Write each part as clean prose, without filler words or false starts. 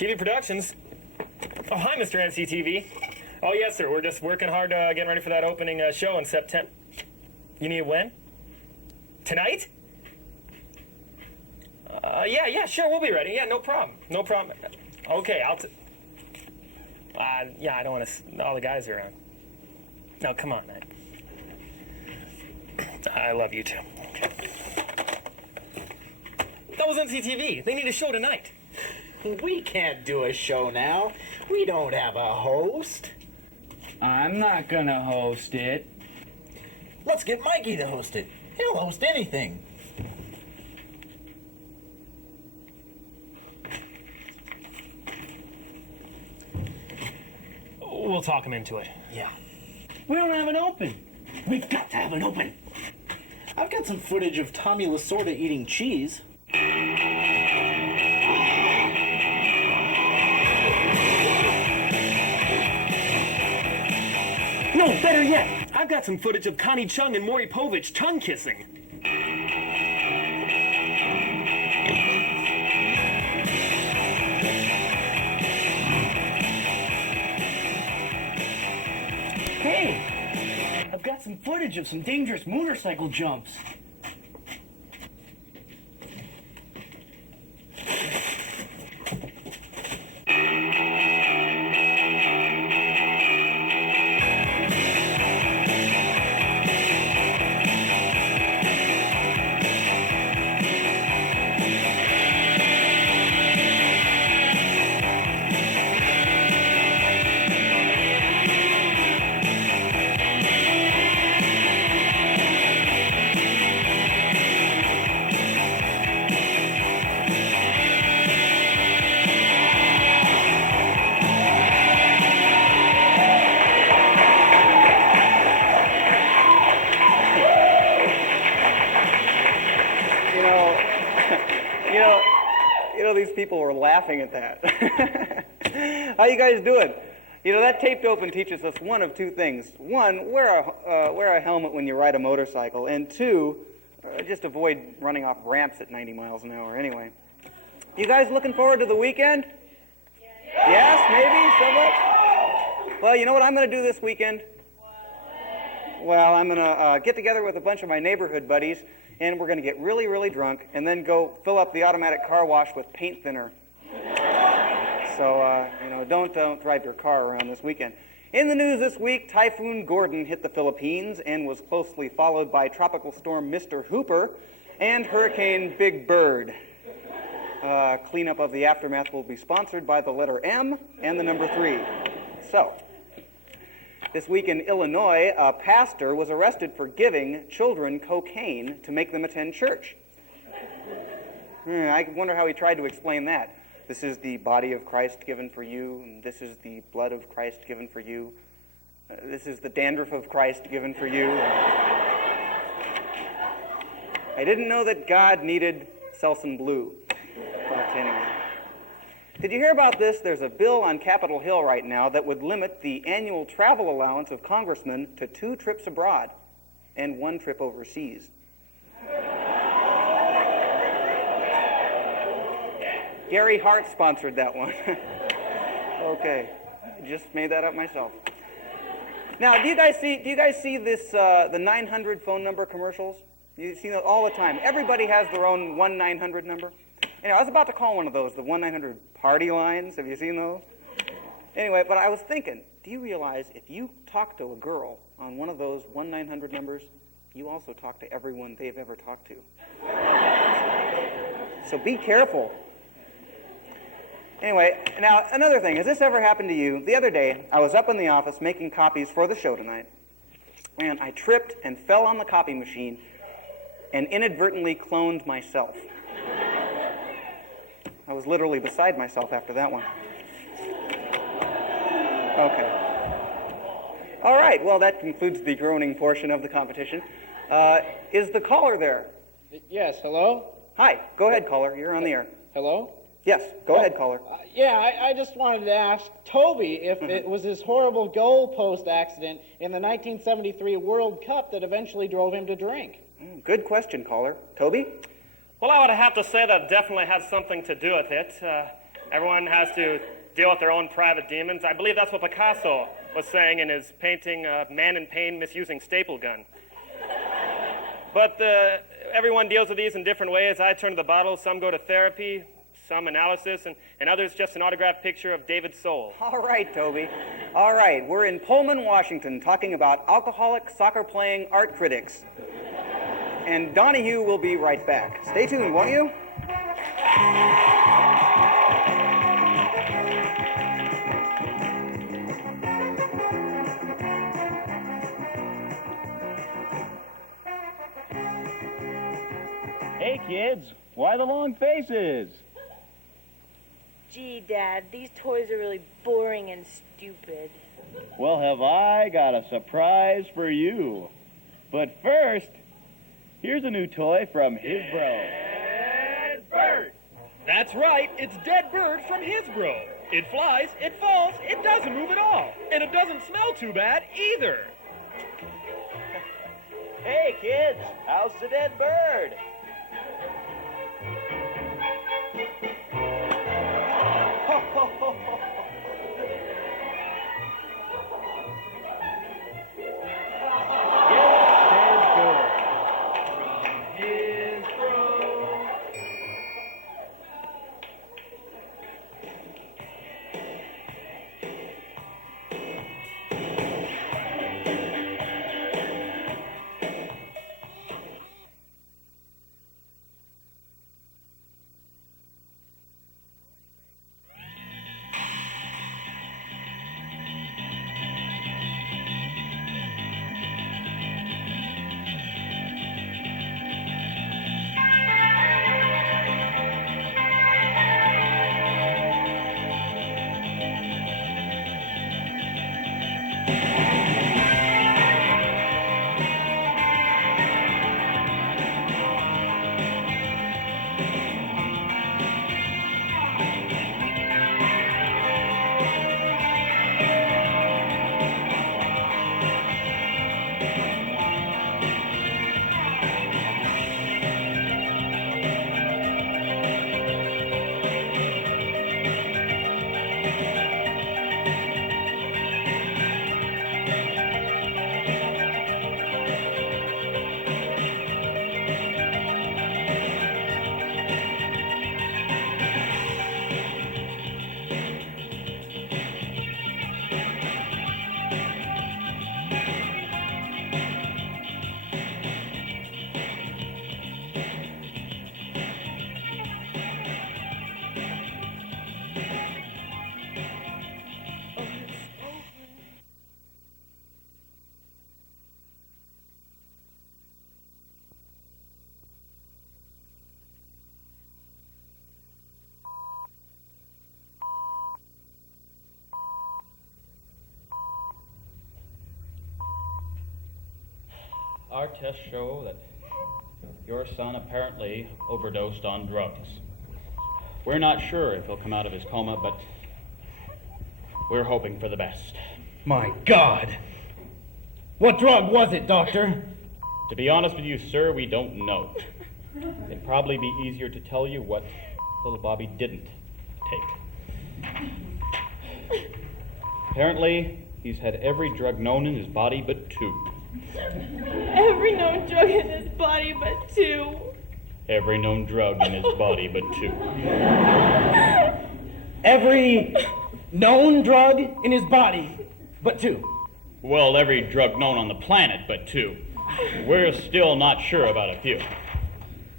TV Productions. Oh, hi, Mr. NCTV. Oh, yes, sir. We're just working hard getting ready for that opening show in September. You need when? Tonight? Yeah, sure, we'll be ready. Yeah, no problem. No problem. Okay, yeah, I don't want to... All the guys are around. No, come on, man. I love you, too. Okay. That was NCTV. They need a show tonight. We can't do a show now. We don't have a host. I'm not gonna host it. Let's get Mikey to host it. He'll host anything. We'll talk him into it. Yeah. We don't have an open. We've got to have an open. I've got some footage of Tommy Lasorda eating cheese. No, better yet. I've got some footage of Connie Chung and Maury Povich tongue kissing. Hey, I've got some footage of some dangerous motorcycle jumps. These people were laughing at that. How you guys doing? You know, that taped open teaches us one of two things. One, wear a helmet when you ride a motorcycle. And two, just avoid running off ramps at 90 miles an hour anyway. You guys looking forward to the weekend? Yes, maybe, somewhat? Well, you know what I'm going to do this weekend? Well, I'm going to get together with a bunch of my neighborhood buddies, and we're going to get really, really drunk, and then go fill up the automatic car wash with paint thinner. So, don't drive your car around this weekend. In the news this week, Typhoon Gordon hit the Philippines and was closely followed by Tropical Storm Mr. Hooper and Hurricane Big Bird. Cleanup of the aftermath will be sponsored by the letter M and the number 3. So, this week in Illinois, a pastor was arrested for giving children cocaine to make them attend church. I wonder how he tried to explain that. This is the body of Christ given for you, and this is the blood of Christ given for you. This is the dandruff of Christ given for you. I didn't know that God needed Selsun Blue. But anyway. Did you hear about this? There's a bill on Capitol Hill right now that would limit the annual travel allowance of congressmen to 2 trips abroad and 1 trip overseas. Gary Hart sponsored that one. Okay, I just made that up myself. Now, do you guys see this the 900 phone number commercials? You see that all the time. Everybody has their own 1-900 number. Anyway, I was about to call one of those, the 1-900 party lines. Have you seen those? Anyway, but I was thinking, do you realize if you talk to a girl on one of those 1-900 numbers, you also talk to everyone they've ever talked to? So be careful. Anyway, now, another thing. Has this ever happened to you? The other day, I was up in the office making copies for the show tonight, and I tripped and fell on the copy machine and inadvertently cloned myself. I was literally beside myself after that one. Okay. All right, well, that concludes the groaning portion of the competition. Is the caller there? Yes, hello? Hi, go ahead, caller. You're on the air. Hello? Yes, go ahead, caller. I just wanted to ask Toby if it was his horrible goalpost accident in the 1973 World Cup that eventually drove him to drink. Good question, caller. Toby? Well, I would have to say that definitely had something to do with it. Everyone has to deal with their own private demons. I believe that's what Picasso was saying in his painting, Man in Pain Misusing Staple Gun. But everyone deals with these in different ways. I turn to the bottle. Some go to therapy, some analysis, and others just an autographed picture of David's soul. All right, Toby. All right, we're in Pullman, Washington, talking about alcoholic soccer-playing art critics. And Donahue will be right back. Stay tuned, won't you? Hey, kids, why the long faces? Gee, Dad, these toys are really boring and stupid. Well, have I got a surprise for you. But first, here's a new toy from Hasbro. Dead Bird! That's right, it's Dead Bird from Hasbro. It flies, it falls, it doesn't move at all. And it doesn't smell too bad either. Hey, kids, how's the dead bird? Our tests show that your son apparently overdosed on drugs. We're not sure if he'll come out of his coma, but we're hoping for the best. My God! What drug was it, Doctor? To be honest with you, sir, we don't know. It'd probably be easier to tell you what little Bobby didn't take. Apparently, he's had every drug known in his body but two. Every known drug in his body but two. Every known drug in his body but two. Every known drug in his body but two. Well, every drug known on the planet but two. We're still not sure about a few.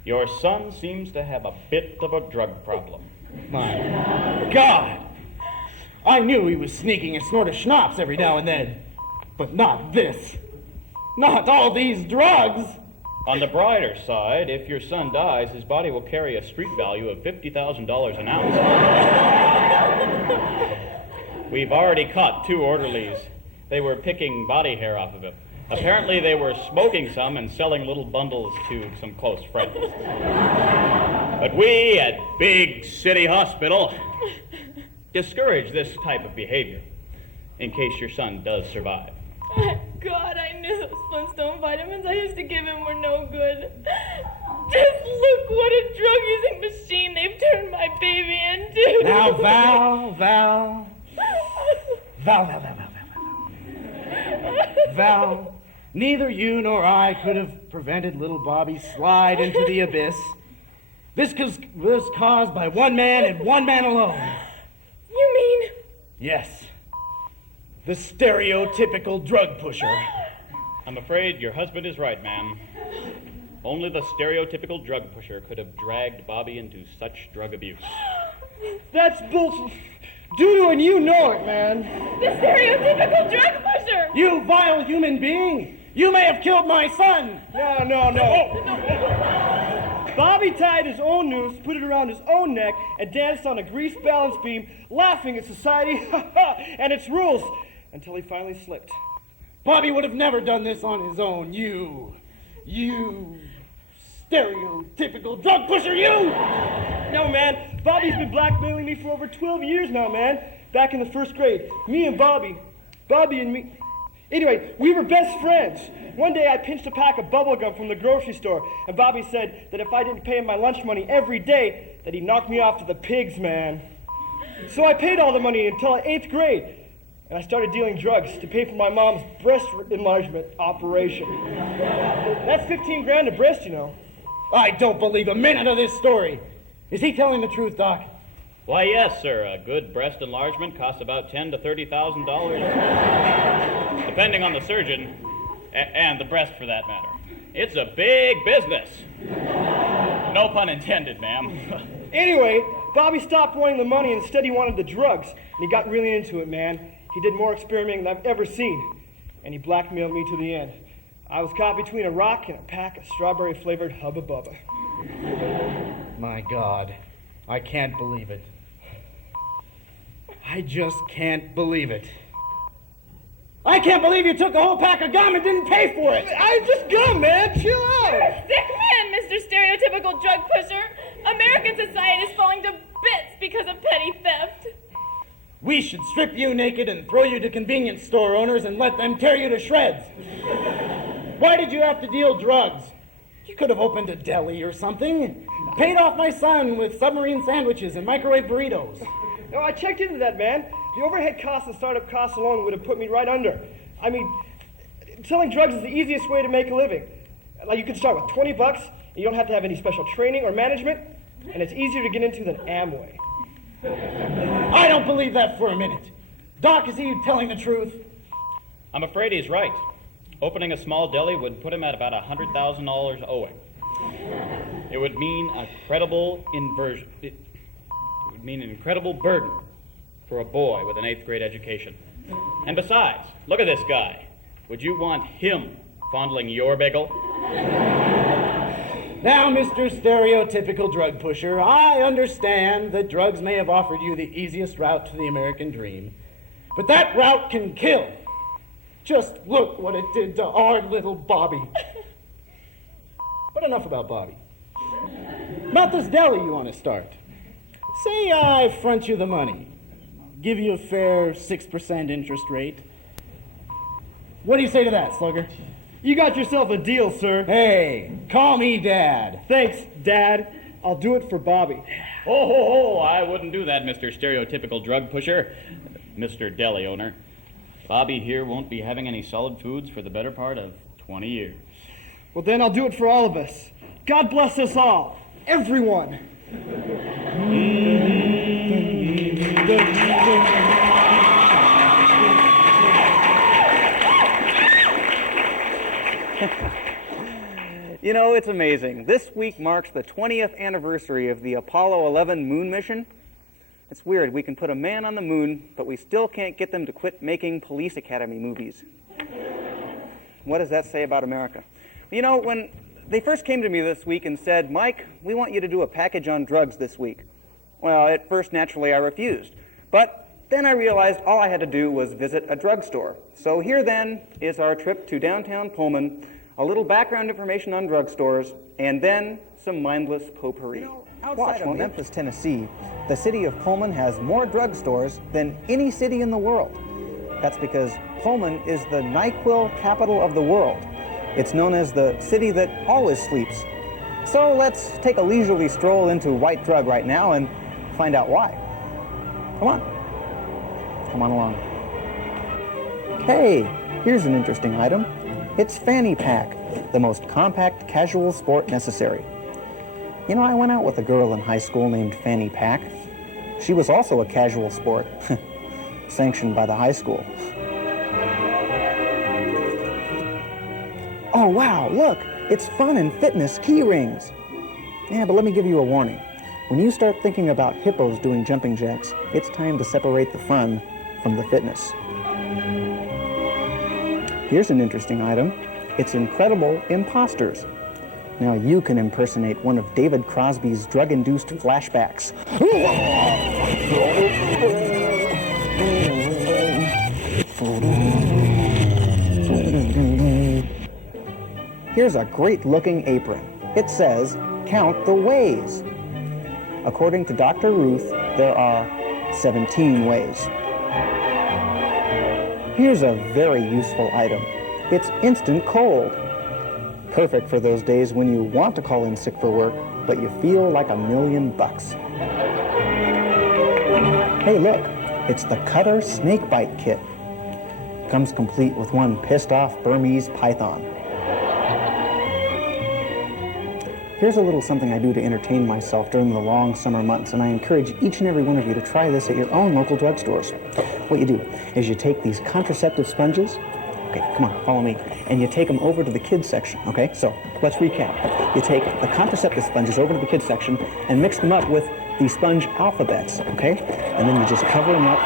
Your son seems to have a bit of a drug problem. My God! I knew he was sneaking a snort of schnapps every now and then. But not this. Not all these drugs! On the brighter side, if your son dies, his body will carry a street value of $50,000 an ounce. We've already caught two orderlies. They were picking body hair off of him. Apparently they were smoking some and selling little bundles to some close friends. But we at Big City Hospital discourage this type of behavior in case your son does survive. God, I knew those Flintstone vitamins I used to give him were no good. Just look what a drug-using machine they've turned my baby into. Now, Val, neither you nor I could have prevented little Bobby's slide into the abyss. This was caused by one man and one man alone. You mean? Yes. The stereotypical drug pusher. I'm afraid your husband is right, ma'am. Only the stereotypical drug pusher could have dragged Bobby into such drug abuse. That's bullshit. Doodoo, and you know it, man. The stereotypical drug pusher! You vile human being! You may have killed my son! No. Bobby tied his own noose, put it around his own neck, and danced on a grease balance beam, laughing at society and its rules, until he finally slipped. Bobby would have never done this on his own. You stereotypical drug pusher, you! No, man. Bobby's been blackmailing me for over 12 years now, man. Back in the first grade. Me and Bobby and me. Anyway, we were best friends. One day I pinched a pack of bubble gum from the grocery store, and Bobby said that if I didn't pay him my lunch money every day, that he'd knock me off to the pigs, man. So I paid all the money until 8th grade, and I started dealing drugs to pay for my mom's breast enlargement operation. That's 15 grand a breast, you know. I don't believe a minute of this story. Is he telling the truth, Doc? Why, yes, sir. A good breast enlargement costs about $10,000 to $30,000, depending on the surgeon and the breast, for that matter. It's a big business. No pun intended, ma'am. Anyway, Bobby stopped wanting the money, instead he wanted the drugs, and he got really into it, man. He did more experimenting than I've ever seen, and he blackmailed me to the end. I was caught between a rock and a pack of strawberry-flavored Hubba Bubba. My God, I can't believe it. I just can't believe it. I can't believe you took a whole pack of gum and didn't pay for it. I just gum, man. Chill You're out. a sick man, Mr. Stereotypical Drug Pusher. American society is falling to bits because of petty theft. We should strip you naked and throw you to convenience store owners and let them tear you to shreds. Why did you have to deal drugs? You could have opened a deli or something. Paid off my son with submarine sandwiches and microwave burritos. No, I checked into that, man. The overhead costs and startup costs alone would have put me right under. I mean, selling drugs is the easiest way to make a living. Like, you can start with $20, and you don't have to have any special training or management, and it's easier to get into than Amway. I don't believe that for a minute. Doc, is he telling the truth? I'm afraid he's right. Opening a small deli would put him at about $100,000 owing. It would mean a credible inversion. It would mean an incredible burden for a boy with an 8th grade education. And besides, look at this guy. Would you want him fondling your bagel? Now, Mr. Stereotypical Drug Pusher, I understand that drugs may have offered you the easiest route to the American dream, but that route can kill. Just look what it did to our little Bobby. But enough about Bobby. About this deli you want to start. Say I front you the money, give you a fair 6% interest rate. What do you say to that, Slugger? You got yourself a deal, sir. Hey, call me Dad. Thanks, Dad. I'll do it for Bobby. Oh, I wouldn't do that, Mr. Stereotypical Drug Pusher. Mr. Deli Owner. Bobby here won't be having any solid foods for the better part of 20 years. Well, then I'll do it for all of us. God bless us all. Everyone. You know, it's amazing. This week marks the 20th anniversary of the Apollo 11 moon mission. It's weird. We can put a man on the moon, but we still can't get them to quit making Police Academy movies. What does that say about America? You know, when they first came to me this week and said, Mike, we want you to do a package on drugs this week. Well, at first, naturally, I refused. But then I realized all I had to do was visit a drugstore. So here, then, is our trip to downtown Pullman, a little background information on drugstores, and then some mindless potpourri. You know, outside of Memphis, Tennessee, the city of Pullman has more drugstores than any city in the world. That's because Pullman is the NyQuil capital of the world. It's known as the city that always sleeps. So let's take a leisurely stroll into White Drug right now and find out why. Come on. Come on along. Hey, here's an interesting item. It's Fanny Pack, the most compact casual sport necessary. You know, I went out with a girl in high school named Fanny Pack. She was also a casual sport, sanctioned by the high school. Oh, wow, look, it's fun and fitness key rings. Yeah, but let me give you a warning. When you start thinking about hippos doing jumping jacks, it's time to separate the fun from the fitness. Here's an interesting item. It's Incredible Imposters. Now you can impersonate one of David Crosby's drug-induced flashbacks. Here's a great-looking apron. It says, "Count the ways." According to Dr. Ruth, there are 17 ways. Here's a very useful item. It's Instant Cold. Perfect for those days when you want to call in sick for work, but you feel like $1,000,000. Hey, look, it's the Cutter Snake Bite Kit. Comes complete with one pissed-off Burmese python. Here's a little something I do to entertain myself during the long summer months, and I encourage each and every one of you to try this at your own local drugstores. What you do is you take these contraceptive sponges, okay, come on, follow me, and you take them over to the kids section, okay? So, let's recap. You take the contraceptive sponges over to the kids section and mix them up with the sponge alphabets, okay? And then you just cover them up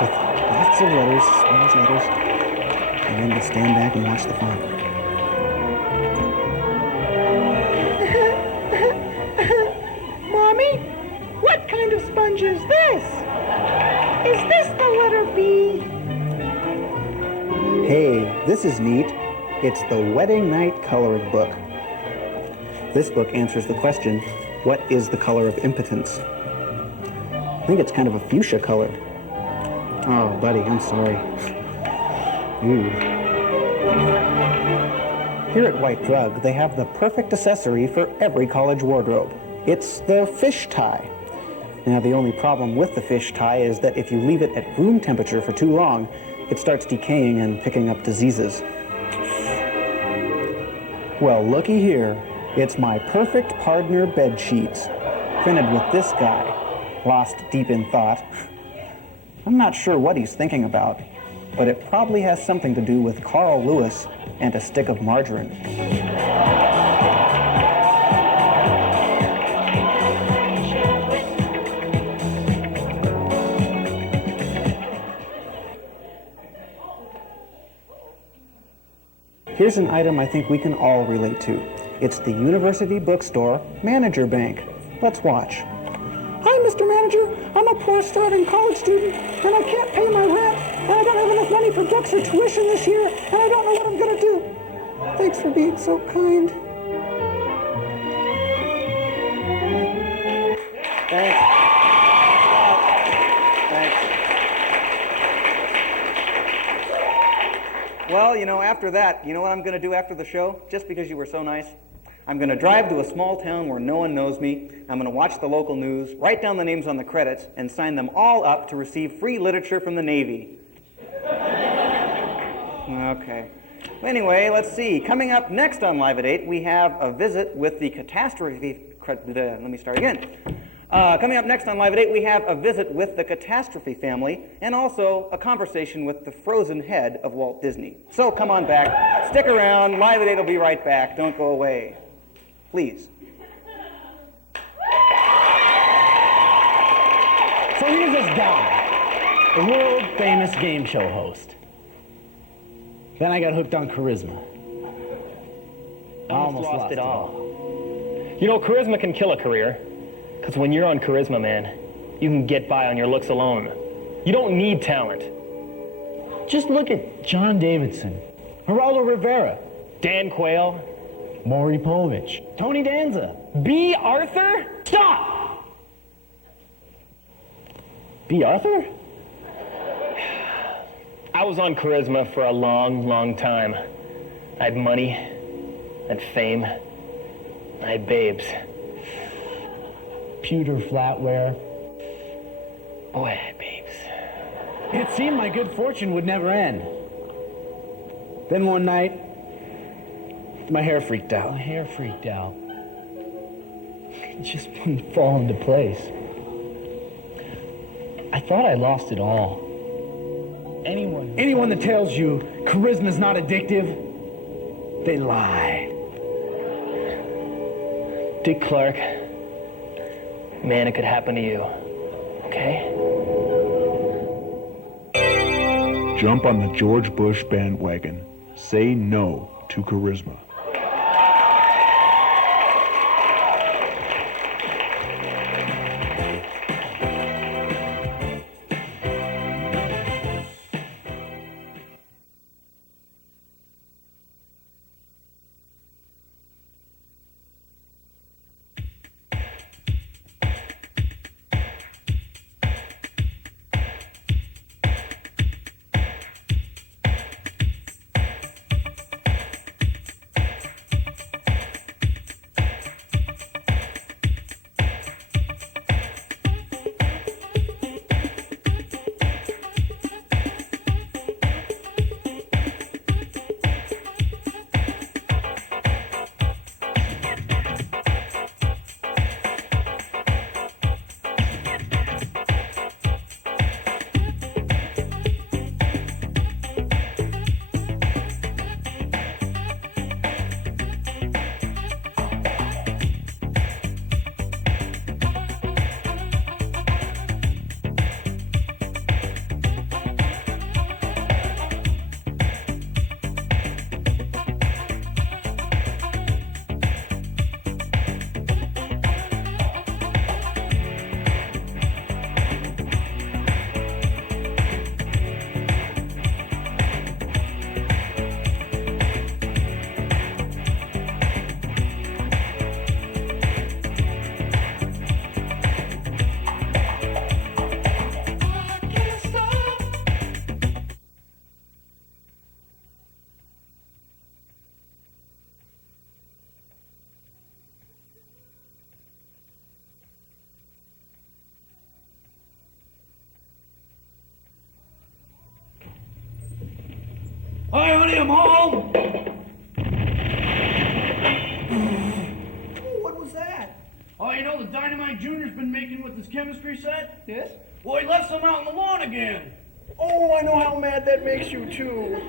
with lots of letters, sponge letters, and then you stand back and watch the fun. Mommy, what kind of sponge is this? Is this the letter B? Hey, this is neat. It's the Wedding Night Coloring Book. This book answers the question, what is the color of impotence? I think it's kind of a fuchsia colored. Oh, buddy, I'm sorry. Ooh. Here at White Drug, they have the perfect accessory for every college wardrobe. It's the fish tie. Now, the only problem with the fish tie is that if you leave it at room temperature for too long, it starts decaying and picking up diseases. Well, looky here. It's my perfect partner bed sheets, printed with this guy, lost deep in thought. I'm not sure what he's thinking about, but it probably has something to do with Carl Lewis and a stick of margarine. Here's an item I think we can all relate to. It's the University Bookstore Manager Bank. Let's watch. Hi, Mr. Manager. I'm a poor starving college student, and I can't pay my rent, and I don't have enough money for books or tuition this year, and I don't know what I'm going to do. Thanks for being so kind. Thanks. Thanks. Well, you know, after that, you know what I'm going to do after the show? Just because you were so nice? I'm going to drive to a small town where no one knows me. I'm going to watch the local news, write down the names on the credits, and sign them all up to receive free literature from the Navy. Okay. Anyway, let's see. Coming up next on Live at 8, we have a visit with the catastrophe... Let me start again. Coming up next on Live at 8, we have a visit with the Catastrophe family and also a conversation with the frozen head of Walt Disney. So come on back. Stick around. Live at 8 will be right back. Don't go away. Please. So here's this guy, the world-famous game show host. Then I got hooked on charisma. I almost lost it all. You know, charisma can kill a career. Because when you're on charisma, man, you can get by on your looks alone. You don't need talent. Just look at John Davidson, Geraldo Rivera, Dan Quayle, Maury Povich, Tony Danza. B. Arthur? Stop! B. Arthur? I was on charisma for a long, long time. I had money, I had fame, I had babes. Pewter flatware. Boy, I had babes. It seemed my good fortune would never end. Then one night, my hair freaked out. It just wouldn't fall into place. I thought I lost it all. Anyone that tells you charisma's not addictive, they lie. Dick Clark, man, it could happen to you, okay? Jump on the George Bush bandwagon. Say no to charisma. Hi, honey, I'm home! What was that? Oh, you know the dynamite Junior's been making with his chemistry set? Yes? Well, he left some out on the lawn again. Oh, I know how mad that makes you, too.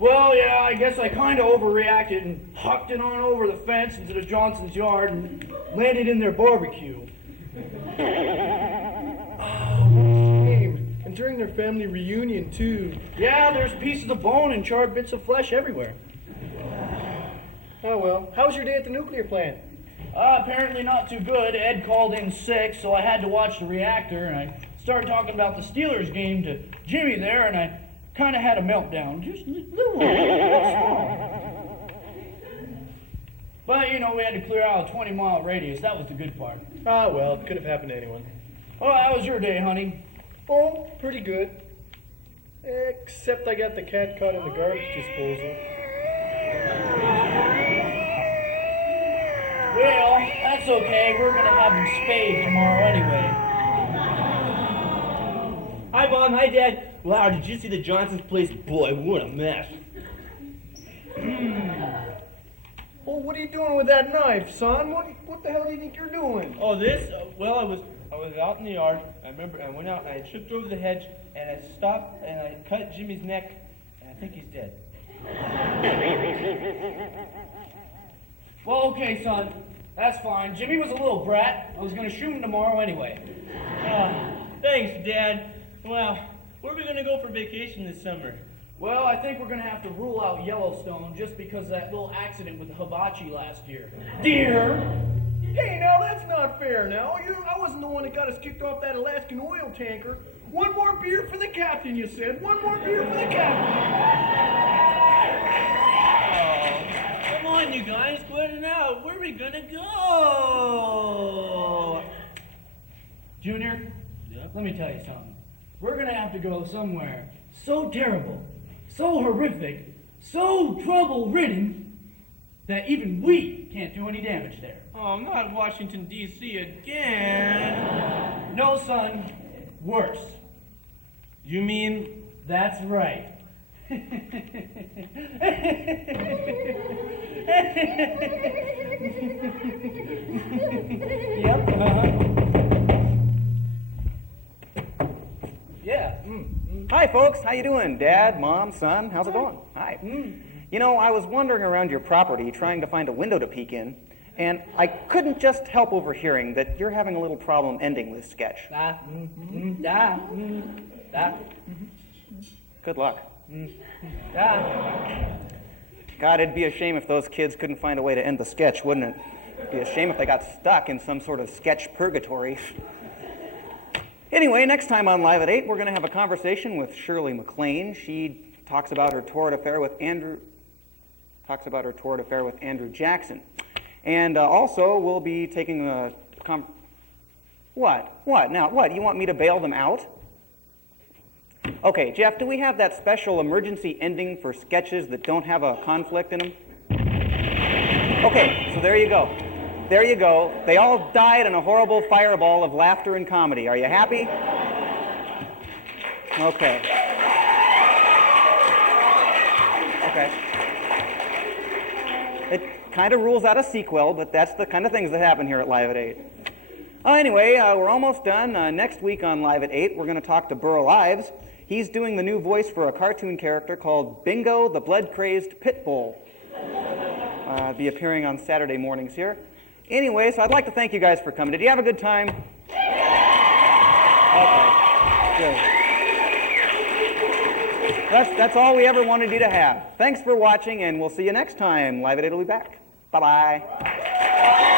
Well, yeah, I guess I kind of overreacted and hucked it on over the fence into the Johnson's yard and landed in their barbecue. And during their family reunion, too. Yeah, there's pieces of bone and charred bits of flesh everywhere. Oh, well. How was your day at the nuclear plant? Apparently not too good. Ed called in sick, so I had to watch the reactor, and I started talking about the Steelers game to Jimmy there, and I kind of had a meltdown. Just a little small. But, you know, we had to clear out a 20-mile radius. That was the good part. Ah, well, it could have happened to anyone. Well, how was your day, honey? Oh, pretty good. Except I got the cat caught in the garbage disposal. Well, that's okay. We're going to have him spayed tomorrow anyway. Hi, Mom. Hi, Dad. Wow, did you see the Johnson's place? Boy, what a mess. Oh, what are you doing with that knife, son? What the hell do you think you're doing? Oh, this? Well, I was out in the yard. I remember I went out and I tripped over the hedge and I stopped and I cut Jimmy's neck and I think he's dead. Well, okay, son. That's fine. Jimmy was a little brat. I was going to shoot him tomorrow anyway. Thanks, Dad. Well, where are we going to go for vacation this summer? Well, I think we're going to have to rule out Yellowstone just because of that little accident with the hibachi last year. Dear! Hey, now, that's not fair now. I wasn't the one that got us kicked off that Alaskan oil tanker. One more beer for the captain, you said. One more beer for the captain. Oh, come on, you guys. Quit it out. Where are we going to go? Junior, Yeah? let me tell you something. We're going to have to go somewhere so terrible, so horrific, so trouble-ridden, that even we can't do any damage there. Oh, not Washington, D.C. again. No, son. Worse. You mean? That's right. Yep. Yeah. Hi, folks. How you doing? Dad, Mom, son? How's it going? Hi. You know, I was wandering around your property trying to find a window to peek in, and I couldn't just help overhearing that you're having a little problem ending this sketch. Good luck. God, it'd be a shame if those kids couldn't find a way to end the sketch, wouldn't it? It'd be a shame if they got stuck in some sort of sketch purgatory. Anyway, next time on Live at 8, we're going to have a conversation with Shirley MacLaine. She talks about her torrid affair with Andrew Jackson. And also, we'll be taking a... What? Now, what? You want me to bail them out? Okay, Jeff, do we have that special emergency ending for sketches that don't have a conflict in them? Okay, so there you go. There you go. They all died in a horrible fireball of laughter and comedy. Are you happy? Okay. It kind of rules out a sequel, but that's the kind of things that happen here at Live at 8. Anyway, we're almost done. Next week on Live at 8, we're going to talk to Burl Ives. He's doing the new voice for a cartoon character called Bingo the Blood-Crazed Pit Bull. Be appearing on Saturday mornings here. Anyway, so I'd like to thank you guys for coming. Did you have a good time? Okay, good. That's all we ever wanted you to have. Thanks for watching, and we'll see you next time. Live at 8 will be back. Bye-bye.